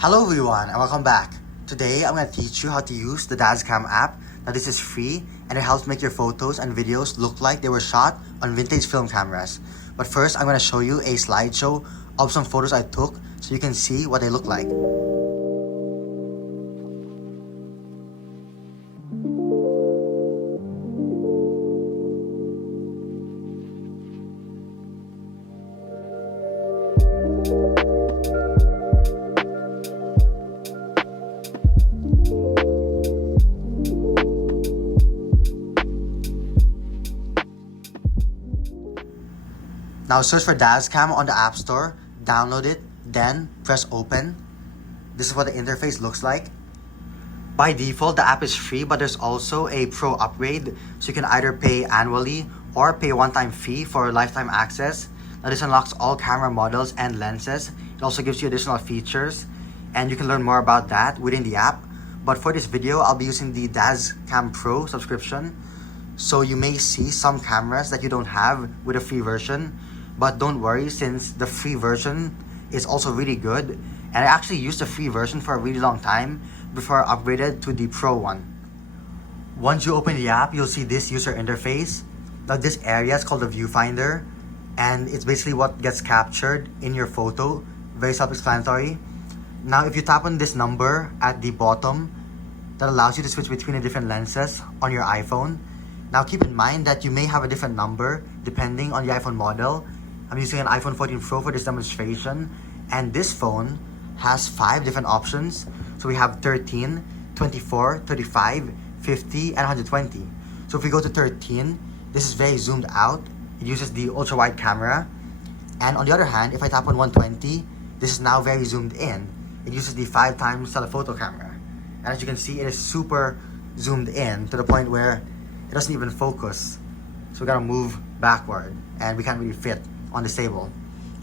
Hello everyone and welcome back. Today I'm going to teach you how to use the Dazz Cam app. Now this is free and it helps make your photos and videos look like they were shot on vintage film cameras. But first I'm going to show you a slideshow of some photos I took so you can see what they look like. Now search for Dazz Cam on the App Store, download it, then press open. This is what the interface looks like. By default, the app is free, but there's also a pro upgrade, so you can either pay annually or pay a one-time fee for lifetime access. Now this unlocks all camera models and lenses. It also gives you additional features, and you can learn more about that within the app. But for this video, I'll be using the Dazz Cam Pro subscription, so you may see some cameras that you don't have with a free version. But don't worry, since the free version is also really good, and I actually used the free version for a really long time before I upgraded to the Pro one. Once you open the app, you'll see this user interface. Now this area is called the viewfinder, and it's basically what gets captured in your photo. Very self-explanatory. Now if you tap on this number at the bottom, that allows you to switch between the different lenses on your iPhone. Now keep in mind that you may have a different number depending on the iPhone model. I'm using an iPhone 14 Pro for this demonstration, and this phone has 5 different options. So we have 13, 24, 35, 50, and 120. So if we go to 13, this is very zoomed out. It uses the ultra-wide camera. And on the other hand, if I tap on 120, this is now very zoomed in. It uses the 5 times telephoto camera. And as you can see, it is super zoomed in to the point where it doesn't even focus. So we gotta move backward, and we can't really fit on this table.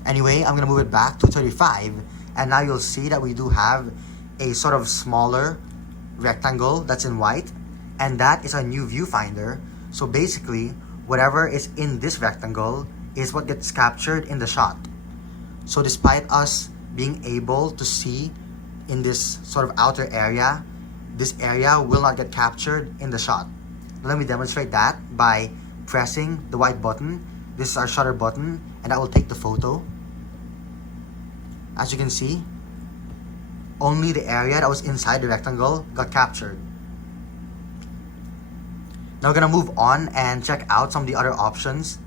Anyway, I'm gonna move it back to 35, and now you'll see that we do have a sort of smaller rectangle that's in white, and that is our new viewfinder. So basically, whatever is in this rectangle is what gets captured in the shot. So despite us being able to see in this sort of outer area, this area will not get captured in the shot. Now let me demonstrate that by pressing the white button. This is our shutter button, and that will take the photo. As you can see, only the area that was inside the rectangle got captured. Now we're gonna move on and check out some of the other options.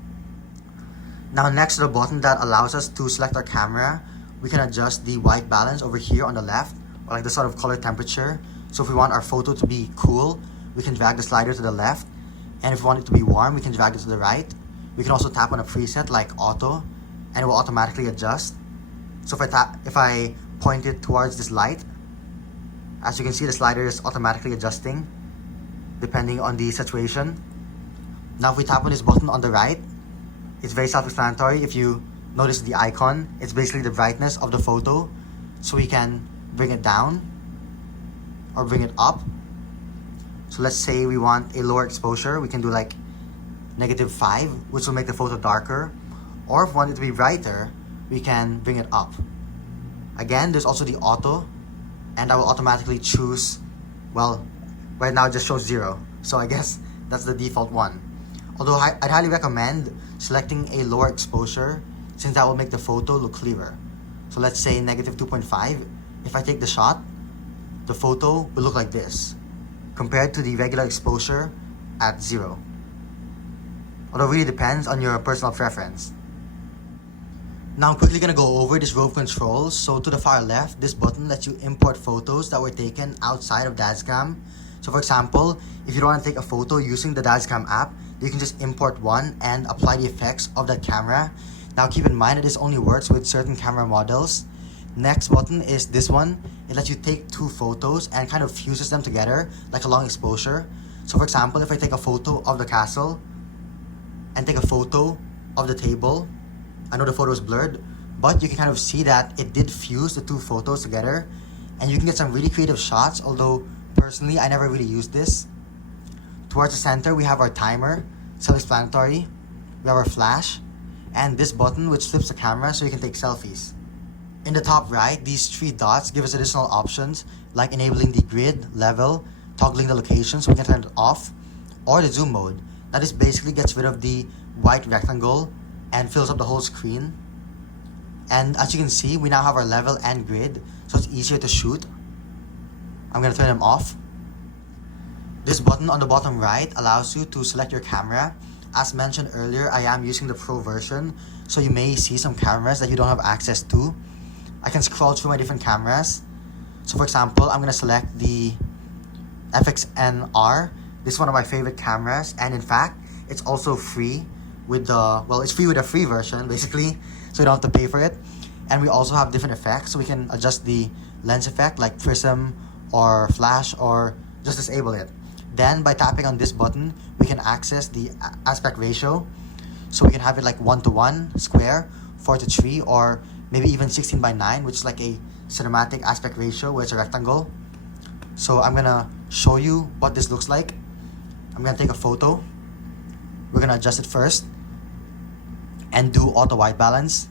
Now next to the button that allows us to select our camera, we can adjust the white balance over here on the left, or like the sort of color temperature. So if we want our photo to be cool, we can drag the slider to the left, and if we want it to be warm, we can drag it to the right. We can also tap on a preset like auto, and it will automatically adjust. So if I point it towards this light, as you can see, the slider is automatically adjusting depending on the situation. Now if we tap on this button on the right, it's very self-explanatory. If you notice the icon, it's basically the brightness of the photo. So we can bring it down or bring it up. So let's say we want a lower exposure, we can do like -5, which will make the photo darker. Or if we want it to be brighter, we can bring it up. Again, there's also the auto, and I will automatically choose, well, right now it just shows 0. So I guess that's the default one. Although I'd highly recommend selecting a lower exposure, since that will make the photo look clearer. So let's say -2.5. If I take the shot, the photo will look like this, compared to the regular exposure at 0. Although it really depends on your personal preference. Now I'm quickly gonna go over this row of controls. So to the far left, this button lets you import photos that were taken outside of Dazz Cam. So for example, if you don't want to take a photo using the Dazz Cam app, you can just import one and apply the effects of that camera. Now keep in mind that this only works with certain camera models. Next button is this one. It lets you take 2 photos and kind of fuses them together like a long exposure. So for example, if I take a photo of the castle and take a photo of the table, I know the photo is blurred, but you can kind of see that it did fuse the 2 photos together, and you can get some really creative shots, although personally I never really used this. Towards the center, we have our timer, self-explanatory. We have our flash, and this button which flips the camera so you can take selfies. In the top right, these 3 dots give us additional options like enabling the grid, level, toggling the location so we can turn it off, or the zoom mode. Now this basically gets rid of the white rectangle and fills up the whole screen. And as you can see, we now have our level and grid, so it's easier to shoot. I'm going to turn them off. This button on the bottom right allows you to select your camera. As mentioned earlier, I am using the Pro version, so you may see some cameras that you don't have access to. I can scroll through my different cameras. So for example, I'm going to select the FXNR. This is one of my favorite cameras, and in fact, it's also free with the, well, it's free with a free version basically, so you don't have to pay for it. And we also have different effects, so we can adjust the lens effect like prism or flash, or just disable it. Then by tapping on this button, we can access the aspect ratio, so we can have it like 1:1 square, 4:3, or maybe even 16:9, which is like a cinematic aspect ratio where it's a rectangle. So I'm gonna show you what this looks like. I'm gonna take a photo. We're gonna adjust it first and do auto white balance.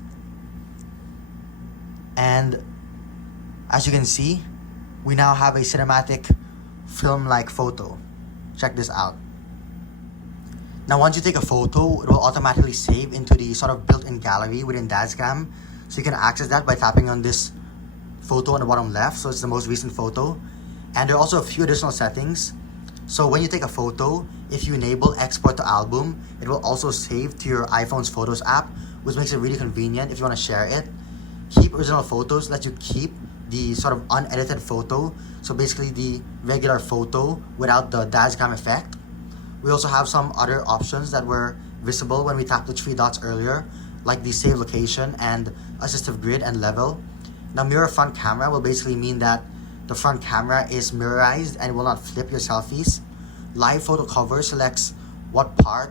And as you can see, we now have a cinematic film-like photo. Check this out. Now once you take a photo, it will automatically save into the sort of built-in gallery within Dazz Cam. So you can access that by tapping on this photo on the bottom left, so it's the most recent photo. And there are also a few additional settings. So when you take a photo, if you enable export to album, it will also save to your iPhone's Photos app, which makes it really convenient if you want to share it. Keep original photos lets you keep the sort of unedited photo, so basically the regular photo without the Daz Cam effect. We also have some other options that were visible when we tapped the 3 dots earlier, like the save location and assistive grid and level. Now mirror front camera will basically mean that the front camera is mirrorized and will not flip your selfies. Live photo cover selects what part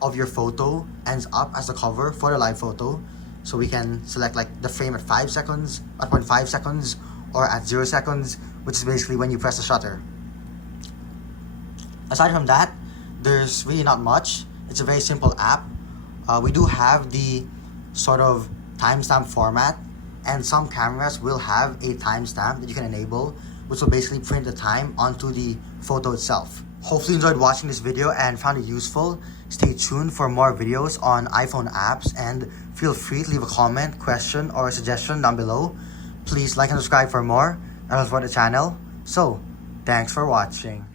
of your photo ends up as the cover for the live photo. So we can select like the frame at 5 seconds, at 0.5 seconds, or at 0 seconds, which is basically when you press the shutter. Aside from that, there's really not much. It's a very simple app. We do have the sort of timestamp format, and some cameras will have a timestamp that you can enable, which will basically print the time onto the photo itself. Hopefully you enjoyed watching this video and found it useful. Stay tuned for more videos on iPhone apps, and feel free to leave a comment, question, or a suggestion down below. Please like and subscribe for more, and support the channel. So, thanks for watching.